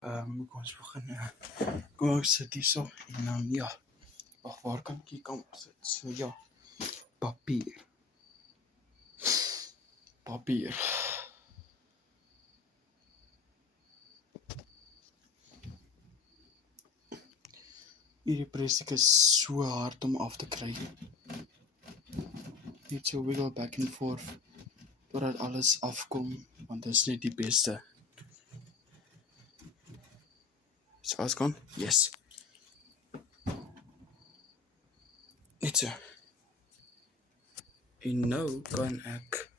Kom ons begin. Kom ons sit hier so en ja. Wag, waar kan ek hier kom sit? So ja. Papier. Papier. Hierdie plastic is so hard om af te kry. Net so wiggle back and forth totdat alles afkom, want dit is net die beste. So alles gaan? Yes. Net so. En nou kan ek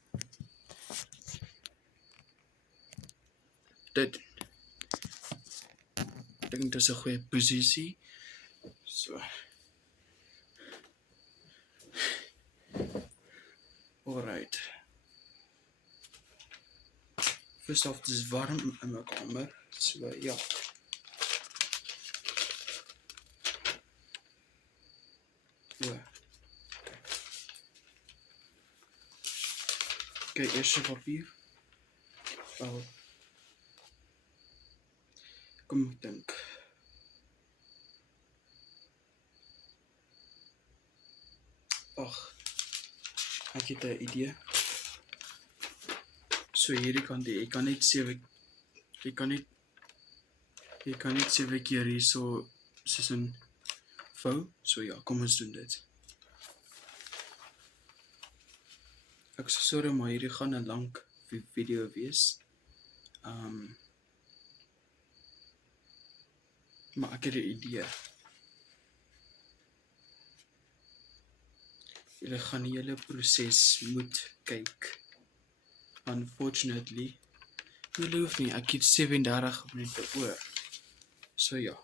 dit. Ek dink dit is 'n goeie posisie. So. Alright. First off, dit is warm in my kamer. So ja. Ja. Kyk, eerste papier. Wel. Kom ek dink. Ag. Ek het 'n idee. So hierdie kant, jy kan net 7 keer hierso soos 'n vou. So ja, kom ons doen dit. Ek is sorry, maar hierdie gaan 'n lang video wees. Maar ek het 'n idee. Julle gaan die hele proses moet kyk. Unfortunately, julle hoef nie, ek het 37 minute oor. So ja,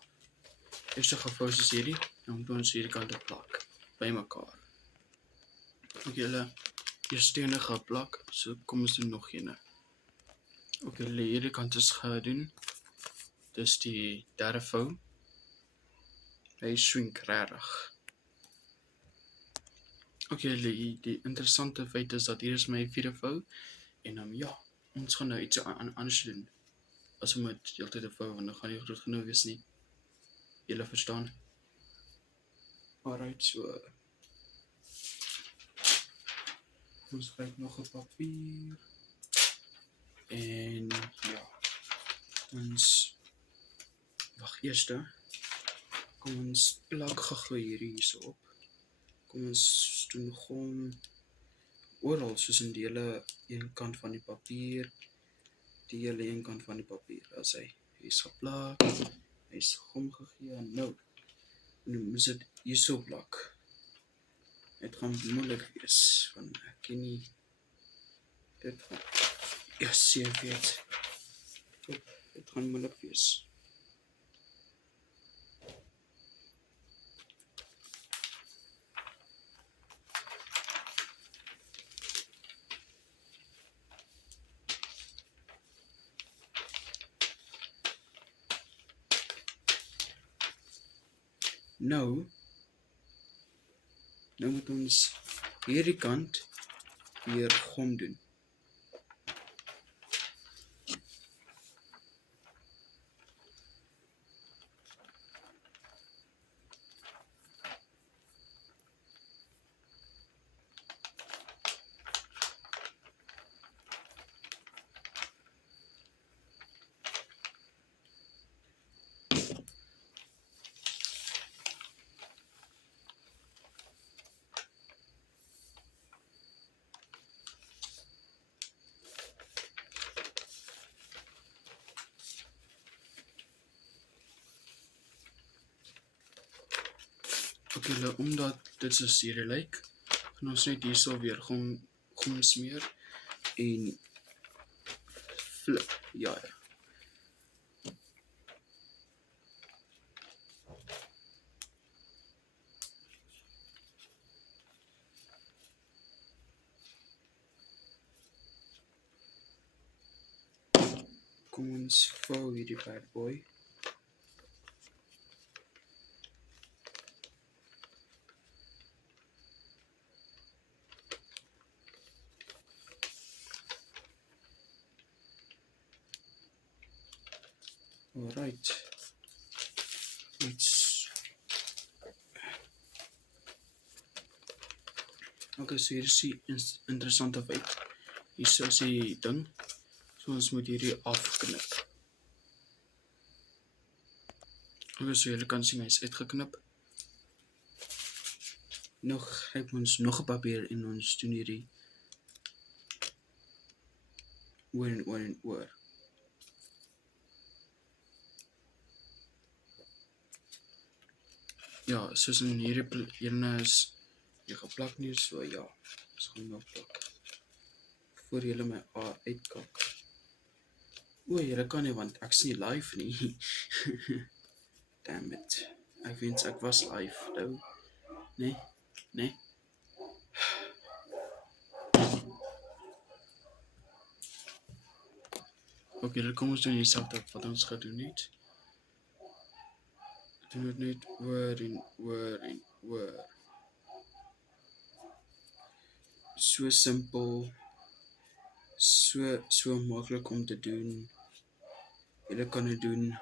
eerste gevou is hierdie, en om ons hierdie kant te plak, by mekaar. Ook julle eerste ene geplak, so kom ons doen nog ene. Ook julle hierdie kant is gedoen, dis die derde vou. Hy swink rarig. Ook julle, die interessante feit is dat hier is my vierde vou, en ja, ons gaan nou iets anders doen. As om het heeltyd te vou, want dan gaan nie groot genoeg wees nie. Julle verstaan? Alright, so. Ons krijg nog 'n papier. En ja. Ons. Wacht, eerste. Kom ons plak gegooi hierso op. Kom ons doen gewoon oral, soos in die hele een kant van die papier. Die hele een kant van die papier. As hy is geplak, hy is gom gegee, en nou moet dit hierso plak. Het gaan moeilik wees, want ek ken nie dit gaan. Ja, sien weet. Het gaan moeilik wees. Nou moet ons hierdie kant weer gom doen. Ok, omdat dit soos hierdie lyk, gaan ons net hierso weer gom smeer en flip, ja. Kom ons vou hierdie bad boy. Alright. Iets. Okay, so hier is die interessante feit. Hier is die ding. So ons moet hierdie afknip. Okay, so julle kan sien, hy is uitgeknip. Gryp ons nog 'n papier en ons doen hierdie oor en oor en oor. Ja, soos in hierdie ene is jy geplak nie, so ja, ons gaan nou plak. Voor julle my uitkak. O, julle kan nie, want ek is nie live nie. Damn it. Ek wens ek was live, nou. Nee. Okay, kom ons doen dieselfde wat ons gedoen het. Doen dit net oor en oor en oor. So simpel. So maklik om te doen. Julle kan dit doen.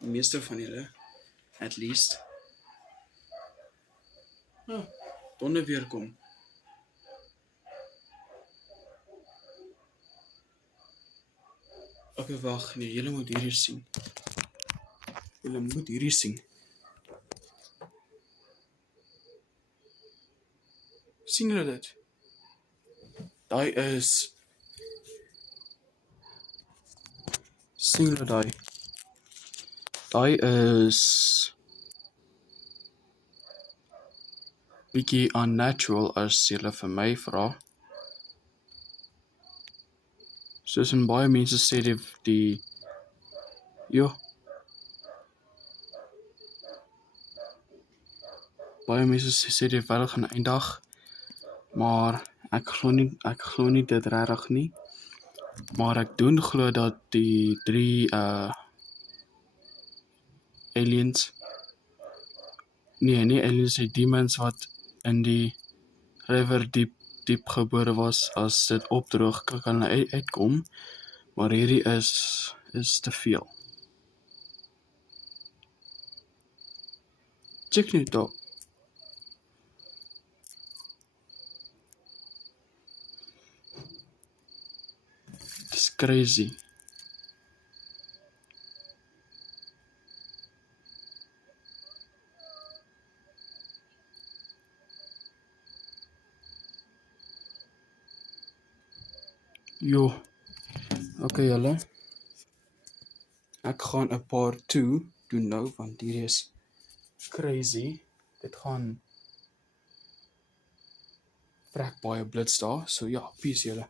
Die meeste van julle, at least. Donde weer kom. Okay, wag, nee, julle moet hierdie sien. Sien julle dit? Daai is... Sien julle daai? Daai is... bietjie unnatural as julle vir my vra. Soos in baie mense sê die baie mense sê die wêreld gaan eindig, maar ek glo nie dit regtig nie. Maar ek doen glo dat die 3 aliens, nie aliens, die demons wat in die river diep gebore was, as dit opdroog kan hulle uitkom, maar hierdie is te veel. Check net op. It's crazy. Okay julle. Ek gaan 'n part 2 doen nou, want hier is crazy. Dit gaan vrek baie blits daar, so ja, peace julle.